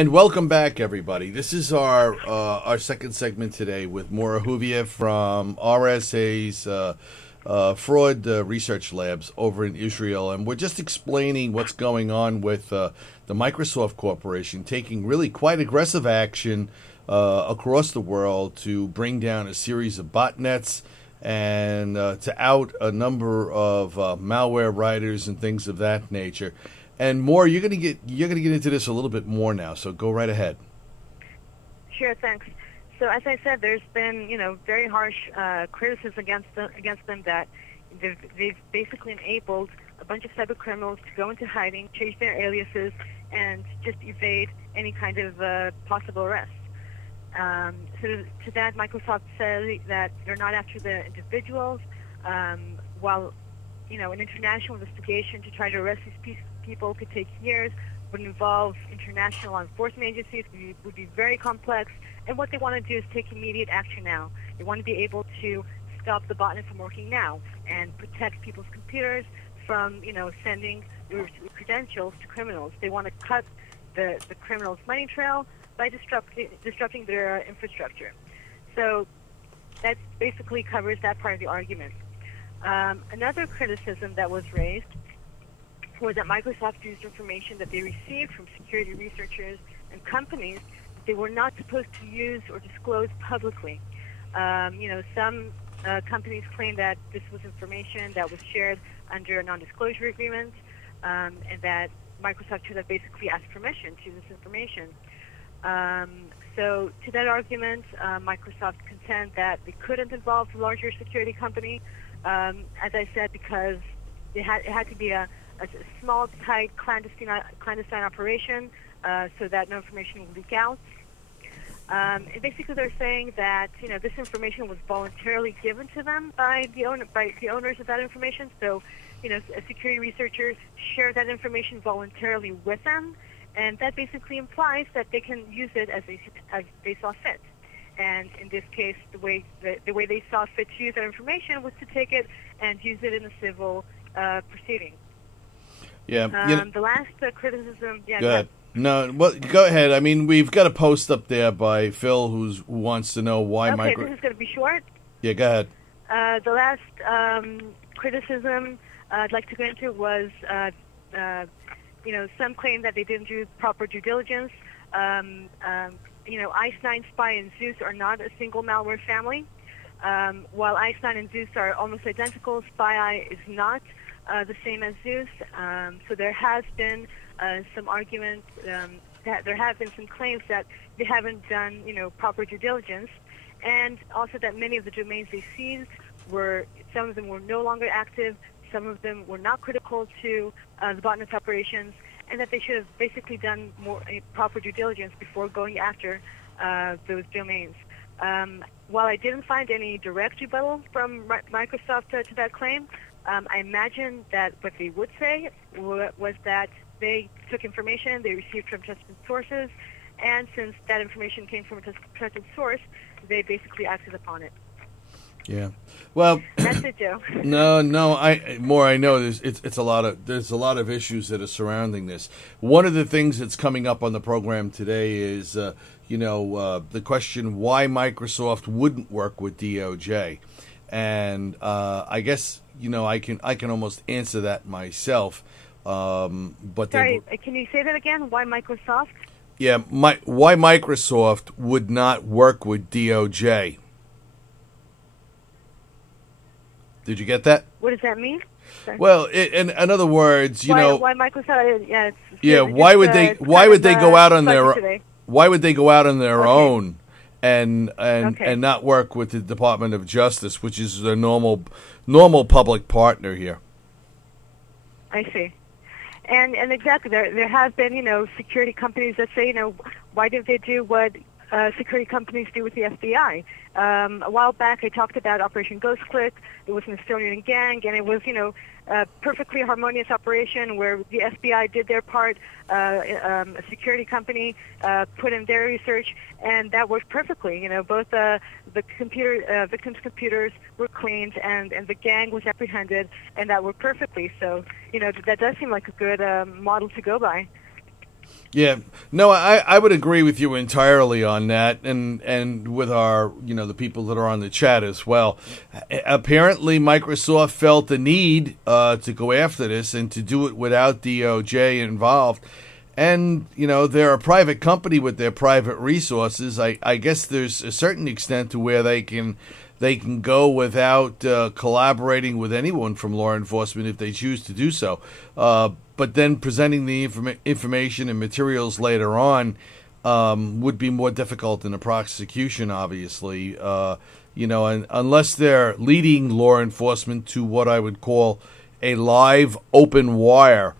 And welcome back, everybody. This is our second segment today with Maura Huvia from RSA's fraud research labs over in Israel, and we're just explaining what's going on with the Microsoft Corporation taking really quite aggressive action across the world to bring down a series of botnets and to out a number of malware writers and things of that nature. And more, you're gonna get into this a little bit more now. So go right ahead. Sure, thanks. So as I said, there's been very harsh criticism against them that they've basically enabled a bunch of cyber criminals to go into hiding, change their aliases, and just evade any kind of possible arrest. So to that, Microsoft said that they're not after the individuals, while an international investigation to try to arrest these people could take years, would involve international law enforcement agencies, would be very complex, and what they want to do is take immediate action now. They want to be able to stop the botnet from working now and protect people's computers from, sending their credentials to criminals. They want to cut the criminals' money trail by disrupting their infrastructure. So that basically covers that part of the argument. Another criticism that was raised was that Microsoft used information that they received from security researchers and companies that they were not supposed to use or disclose publicly. Some companies claim that this was information that was shared under a non-disclosure agreement, and that Microsoft should have basically asked permission to this information. So to that argument, Microsoft contend that they couldn't involve a larger security company, as I said, because it had to be a small, tight, clandestine operation, so that no information will leak out. And basically, they're saying that this information was voluntarily given to them by the owners of that information. So, security researchers share that information voluntarily with them, and that basically implies that they can use it as they saw fit. And in this case, the way they saw fit to use that information was to take it and use it in a civil proceeding. Yeah. The last criticism. Yeah. Go ahead. No, well, go ahead. I mean, we've got a post up there by Phil who wants to know why. Okay, this is going to be short. Yeah, go ahead. The last criticism I'd like to go into was, some claim that they didn't do proper due diligence. ICE9, Spy, and Zeus are not a single malware family. While ICE9 and Zeus are almost identical, Spy is not the same as Zeus. So there has been some argument that there have been some claims that they haven't done, proper due diligence, and also that many of the domains they seized some of them were no longer active, some of them were not critical to the botnet operations, and that they should have basically done more proper due diligence before going after those domains. While I didn't find any direct rebuttal from Microsoft to that claim, I imagine that what they would say was that they took information they received from trusted sources, and since that information came from a trusted source, they basically acted upon it. Yeah, well, that's it, Joe. No, I know there's a lot of issues that are surrounding this. One of the things that's coming up on the program today is the question why Microsoft wouldn't work with DOJ, and I guess I can almost answer that myself. But sorry, can you say that again? Why Microsoft? Yeah, why Microsoft would not work with DOJ. Did you get that? What does that mean? Sorry. Well, in other words, why Microsoft? Why would they go out on their own and not work with the Department of Justice, which is the normal public partner here? I see. And exactly, there have been security companies that say why didn't they do what security companies do with the FBI? A while back, I talked about Operation Ghost Click. It was an Estonian gang, and it was a perfectly harmonious operation where the FBI did their part, a security company put in their research, and that worked perfectly. Both the victims' computers were cleaned, and the gang was apprehended, and that worked perfectly. So, that does seem like a good model to go by. Yeah, no, I would agree with you entirely on that, and with our, the people that are on the chat as well. Apparently, Microsoft felt the need to go after this and to do it without DOJ involved. And, they're a private company with their private resources. I guess there's a certain extent to where they can go without collaborating with anyone from law enforcement if they choose to do so. But then presenting the information and materials later on would be more difficult in a prosecution, obviously. And unless they're leading law enforcement to what I would call a live open wire.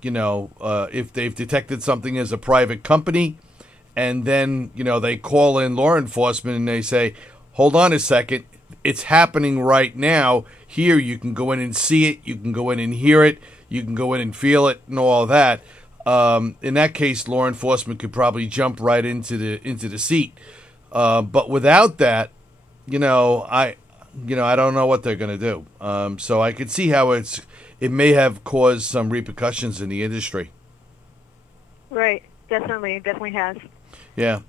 If they've detected something as a private company, and then, they call in law enforcement and they say, hold on a second, it's happening right now. Here, you can go in and see it. You can go in and hear it. You can go in and feel it and all that. In that case, law enforcement could probably jump right into the seat. But without that, I don't know what they're going to do. So I could see how it may have caused some repercussions in the industry. Right. Definitely has. Yeah.